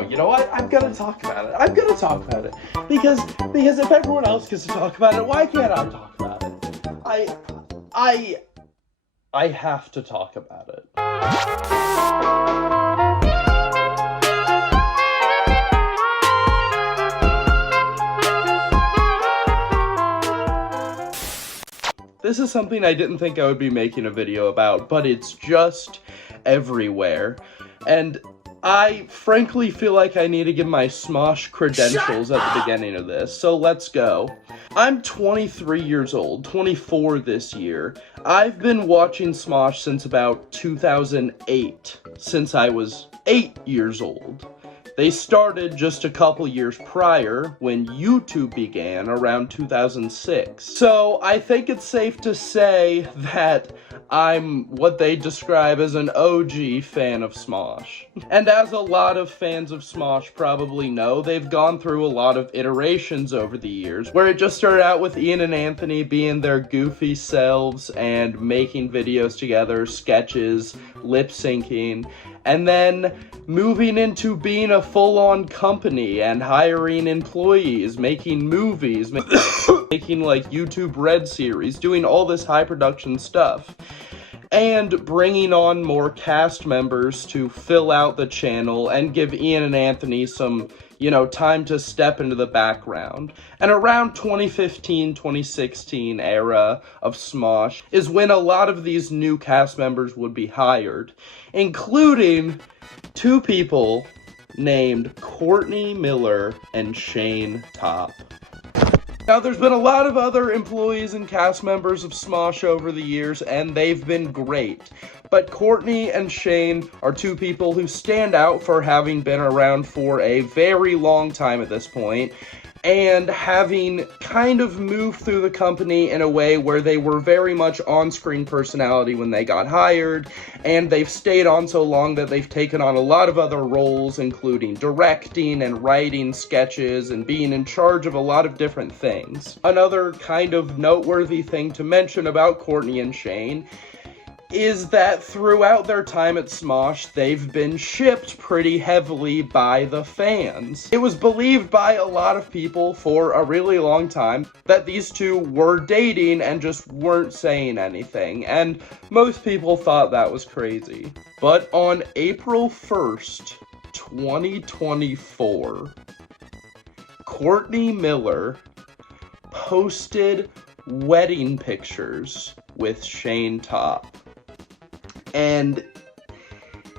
no, you know what? I'm gonna talk about it. I'm gonna talk about it. Because if everyone else gets to talk about it, why can't I talk about it? I have to talk about it. This is something I didn't think I would be making a video about, but it's just everywhere. And I frankly feel like I need to give my Smosh credentials at the beginning of this, so let's go. I'm 23 years old, 24 this year. I've been watching Smosh since about 2008, since I was 8 years old. They started just a couple years prior, when YouTube began, around 2006. So I think it's safe to say that I'm what they describe as an OG fan of Smosh. And as a lot of fans of Smosh probably know, they've gone through a lot of iterations over the years, where it just started out with Ian and Anthony being their goofy selves and making videos together, sketches, lip syncing, and then moving into being a full-on company and hiring employees, making movies, making like YouTube Red series, doing all this high production stuff, and bringing on more cast members to fill out the channel and give Ian and Anthony some, time to step into the background. And around 2015, 2016 era of Smosh is when a lot of these new cast members would be hired, including two people named Courtney Miller and Shayne Top. Now, there's been a lot of other employees and cast members of Smosh over the years, and they've been great. But Courtney and Shane are two people who stand out for having been around for a very long time at this point, and having kind of moved through the company in a way where they were very much on-screen personality when they got hired, and they've stayed on so long that they've taken on a lot of other roles, including directing and writing sketches and being in charge of a lot of different things. Another kind of noteworthy thing to mention about Courtney and Shane is that throughout their time at Smosh, they've been shipped pretty heavily by the fans. It was believed by a lot of people for a really long time that these two were dating and just weren't saying anything, and most people thought that was crazy. But on April 1st, 2024, Courtney Miller posted wedding pictures with Shayne Top. And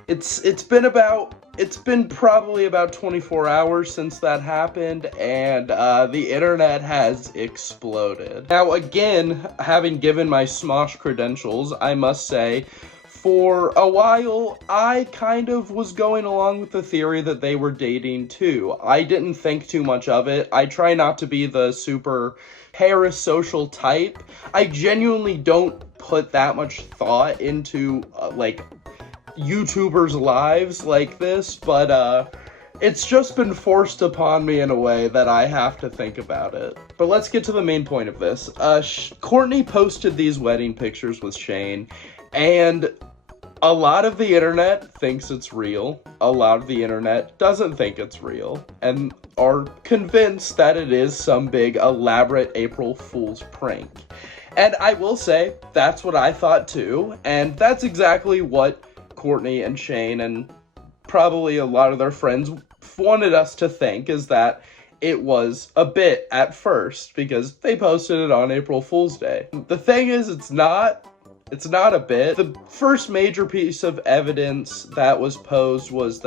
it's been probably about 24 hours since that happened, and the internet has exploded. Now, again, having given my Smosh credentials, I must say, for a while, I kind of was going along with the theory that they were dating too. I didn't think too much of it. I try not to be the super parasocial type. I genuinely don't put that much thought into, YouTubers' lives like this, but, it's just been forced upon me in a way that I have to think about it. But let's get to the main point of this. Courtney posted these wedding pictures with Shane, and a lot of the internet thinks it's real. A lot of the internet doesn't think it's real, and are convinced that it is some big elaborate April Fool's prank. And I will say, that's what I thought too, and that's exactly what Courtney and Shane and probably a lot of their friends wanted us to think, is that it was a bit at first, because they posted it on April Fool's Day. The thing is, it's not a bit. The first major piece of evidence that was posed was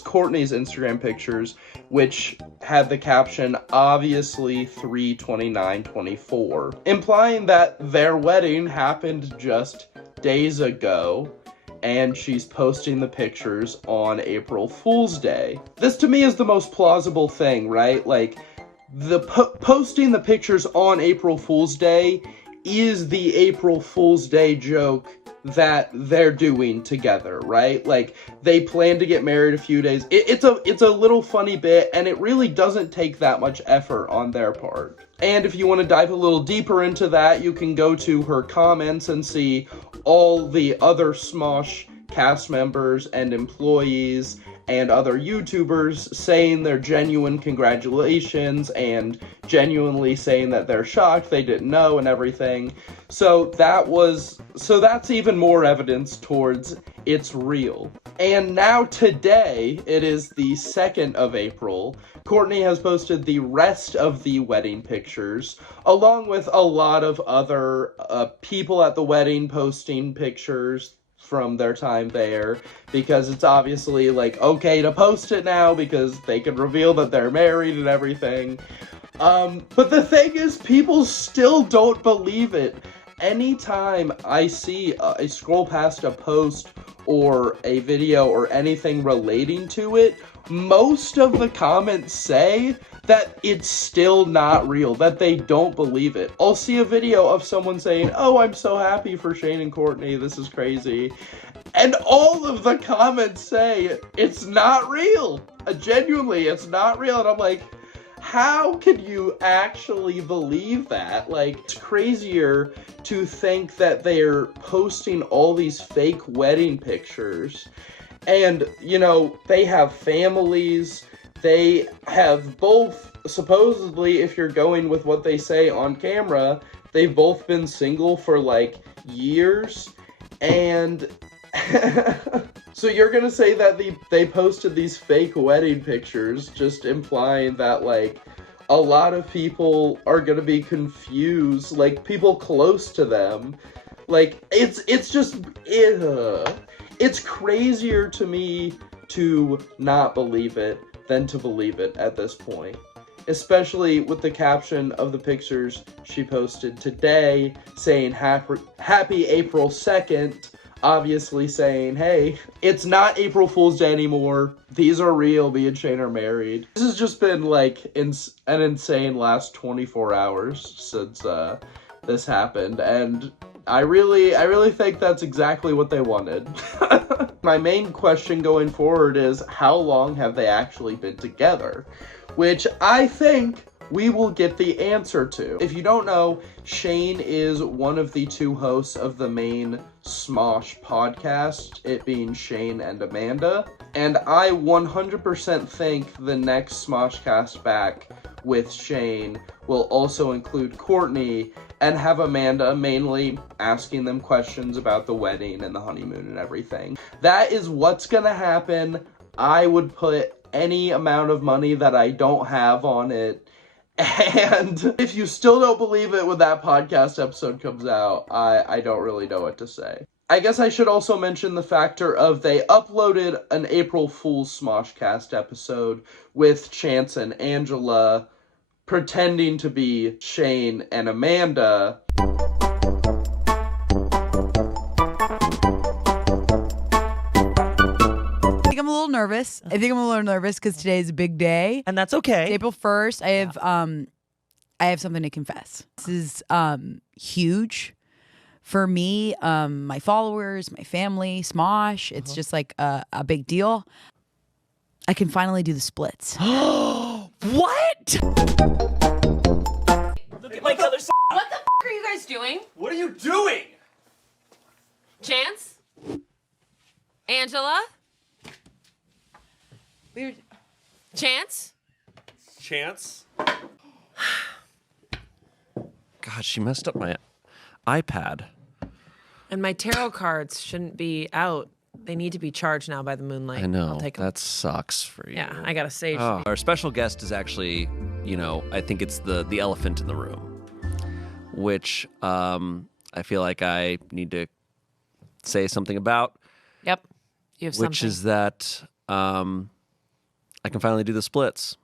Courtney's Instagram pictures, which had the caption, obviously 3/29/24, implying that their wedding happened just days ago, and she's posting the pictures on April Fool's Day. This to me is the most plausible thing, right? Like, the posting the pictures on April Fool's Day is the April Fool's Day joke that they're doing together, right? Like, they plan to get married a few days. It's a little funny bit, and it really doesn't take that much effort on their part. And if you want to dive a little deeper into that, you can go to her comments and see all the other Smosh cast members and employees and other YouTubers saying their genuine congratulations and genuinely saying that they're shocked, they didn't know, and everything. So that's even more evidence towards it's real. And now today, it is the 2nd of April, Courtney has posted the rest of the wedding pictures, along with a lot of other people at the wedding posting pictures from their time there, because it's obviously, like, okay to post it now, because they can reveal that they're married and everything. But the thing is, people still don't believe it. Anytime I scroll past a post or a video or anything relating to it, most of the comments say that it's still not real, that they don't believe it. I'll see a video of someone saying, "Oh, I'm so happy for Shayne and Courtney, this is crazy." And all of the comments say, it's not real. Genuinely, it's not real. And I'm like, how can you actually believe that? Like, it's crazier to think that they're posting all these fake wedding pictures. And, you know, they have families. They have both, supposedly, if you're going with what they say on camera, they've both been single for, like, years. And so you're gonna say that they posted these fake wedding pictures, just implying that, like, a lot of people are gonna be confused, like, people close to them. Like, it's just, it's crazier to me to not believe it than to believe it at this point. Especially with the caption of the pictures she posted today, saying happy April 2nd, obviously saying, hey, it's not April Fool's Day anymore. These are real. Me and Shane are married. This has just been, like, an insane last 24 hours since this happened, and I really think that's exactly what they wanted. My main question going forward is, how long have they actually been together? Which I think we will get the answer to. If you don't know, Shayne is one of the 2 hosts of the main Smosh podcast, it being Shayne and Amanda. And I 100% think the next Smoshcast back with Shayne will also include Courtney and have Amanda mainly asking them questions about the wedding and the honeymoon and everything. That is what's gonna happen. I would put any amount of money that I don't have on it. And if you still don't believe it when that podcast episode comes out, I don't really know what to say. I guess I should also mention the factor of they uploaded an April Fool's Smoshcast episode with Chance and Angela pretending to be Shayne and Amanda. I'm a little nervous. I think I'm a little nervous because today is a big day. And that's okay. It's April 1st. I have something to confess. This is huge for me, my followers, my family, Smosh. It's just like a big deal. I can finally do the splits. What? Look at my color. What the f are you guys doing? What are you doing? Chance? Angela? Chance? Chance? God, she messed up my iPad. And my tarot cards shouldn't be out. They need to be charged now by the moonlight. I know. I'll take 'em. That sucks for you. Yeah, I gotta save. Oh. Our special guest is actually, you know, I think it's the elephant in the room, which I feel like I need to say something about. Yep. You have something. Which is that I can finally do the splits.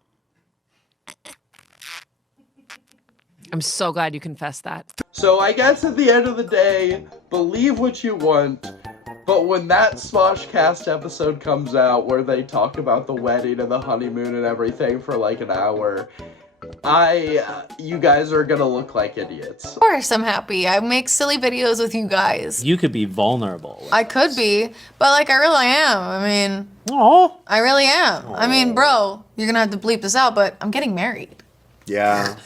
I'm so glad you confessed that. So I guess at the end of the day, believe what you want, but when that Smoshcast episode comes out where they talk about the wedding and the honeymoon and everything for like an hour, you guys are gonna look like idiots. Of course I'm happy. I make silly videos with you guys. You could be vulnerable. I could be, but like I really am. I mean, Oh. I really am. I mean, bro, you're gonna have to bleep this out, but I'm getting married. Yeah.